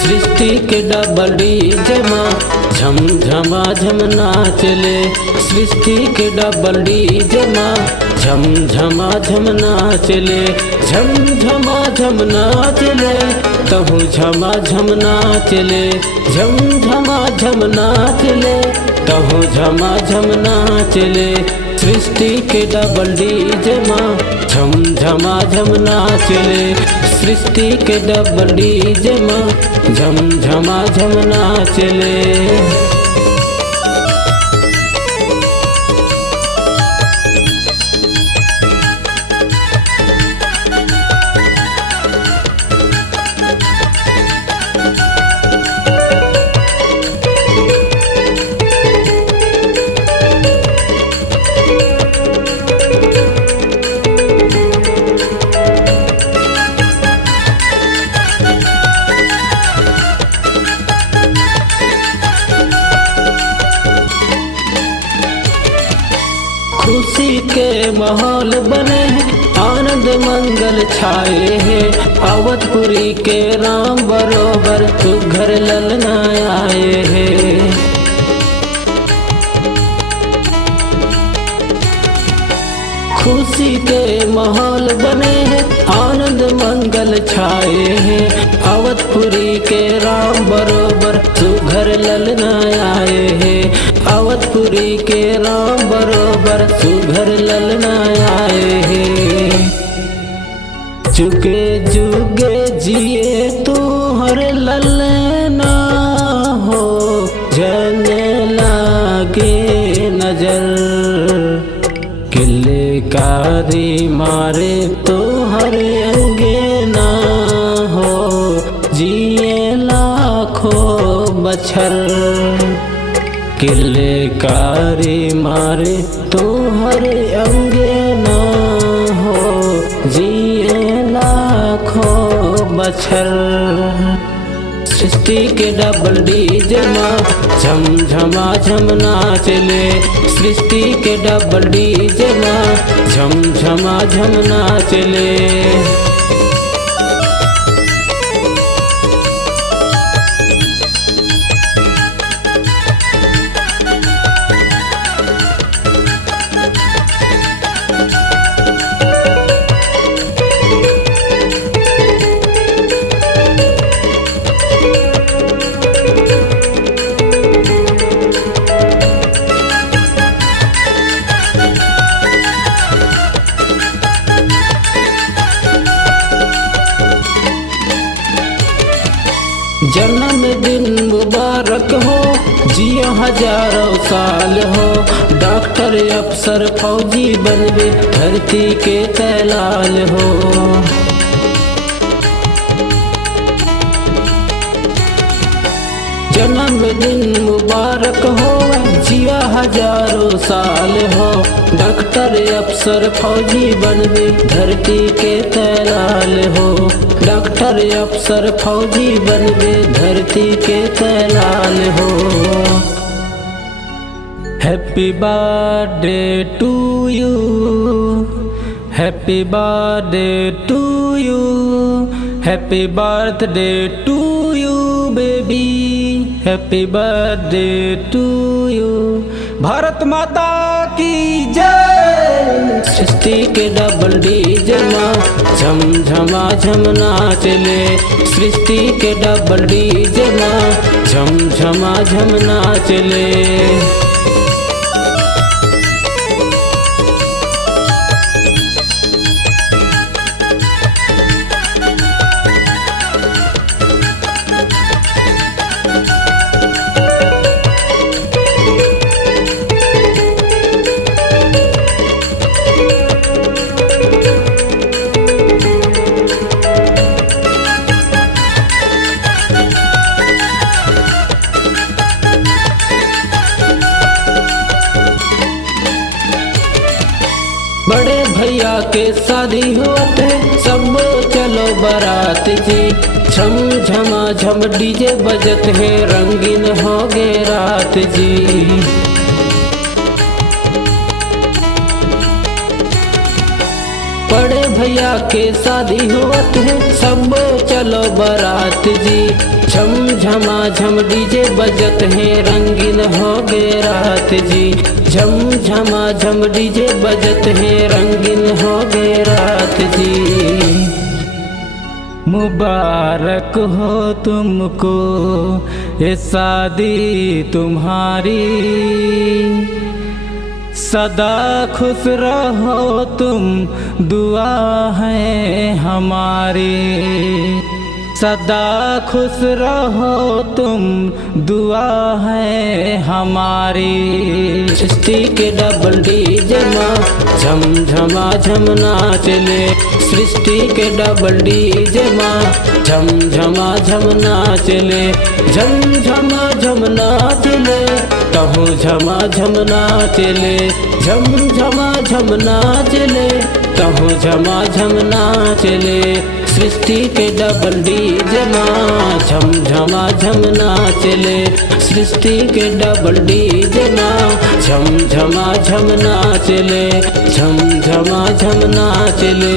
सृष्टि के double DJ माँ झम झमा झम नाचले। सृष्टि के डबल डीजे माँ झम झमा झम नाचले। झम झमा झम नाचले तहु झमा झम नाचले। झम झमा झम नाचले तहु झमा झम नाचले। सृष्टि के डबल डीजे माँ झम झमा झम नाचले। सृष्टि के डबल डीजे माँ झम झमा झम नाचले। खुशी के माहौल बने आनंद मंगल छाए हैं। अवधपुरी के राम बरोबर सुघर ललना आए हैं। खुशी के माहौल बने हैं आनंद मंगल छाए हैं। अवधपुरी के राम बरोबर सुघर ललना आए हैं। अवधपुरी के राम बरोबर सुघर ललना आए हैं। जुगे जुगे जिए तू हर ललना हो जने लागे नजर। किले कारी मारे तो हर अंगेना हो जिए लाखों बछर। किले कारी मारे तो हर अंगेना हो जिए लाखों बछर। सृष्टि के डबल डीजे माँ झम झमा झम नाचले। सृष्टि के डबल डीजे माँ झम झमा झम नाचले। जन्मदिन मुबारक हो जियो हजारों साल हो। डॉक्टर अफसर फौजी बनवे धरती के तैलाल हो। जन्मदिन मुबारक हो जिया हजारों साल हो। डॉक्टर अफसर फौजी बनवे धरती के तैलाल हो। डॉक्टर अफसर फौजी बनवे धरती के तैलाल हो। Happy birthday to you. Happy birthday to you. Happy birthday to you baby. Happy birthday to you. Bharat माता की जय। सृष्टि के डबल डीजे माँ झम झमा झम नाचले। सृष्टि के डबल डीजे माँ झम झमा झम नाचले। बड़े भैया के शादी होते सब चलो बारात जी। झम झमा झम डीजे बजत है रंगीन हो गे रात जी। बड़े भैया के शादी होत है, सब चलो बारात जी। झम झमा झम डीजे बजत है, रंगीन हो गए रात जी। झम झमा झम डीजे बजत है, रंगीन हो गए रात जी। मुबारक हो तुमको ये शादी तुम्हारी, सदा खुश रहो तुम, दुआ है हमारी। सदा खुश रहो तुम, दुआ है हमारी। सृष्टि के डबल डीजे माँ झम झमा झम नाच ले। सृष्टि के डबल डीजे माँ झम झमा झम नाच ले। झम झमा झम नाच ले, कहूँ झमा झम नाच ले। झम झमा झम नाच ले, कहूँ झमा झम नाच ले। सृष्टि के डबल डीजे माँ झम झमा झम नाच ले। सृष्टि के डबल डीजे माँ झम झमा झम नाच ले। झम झमा झम नाच ले।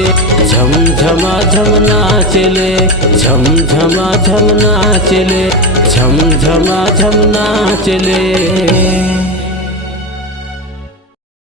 झम झमा झम नाच ले। झम झमा झम नाच ले। झम झमा झम नाच ले।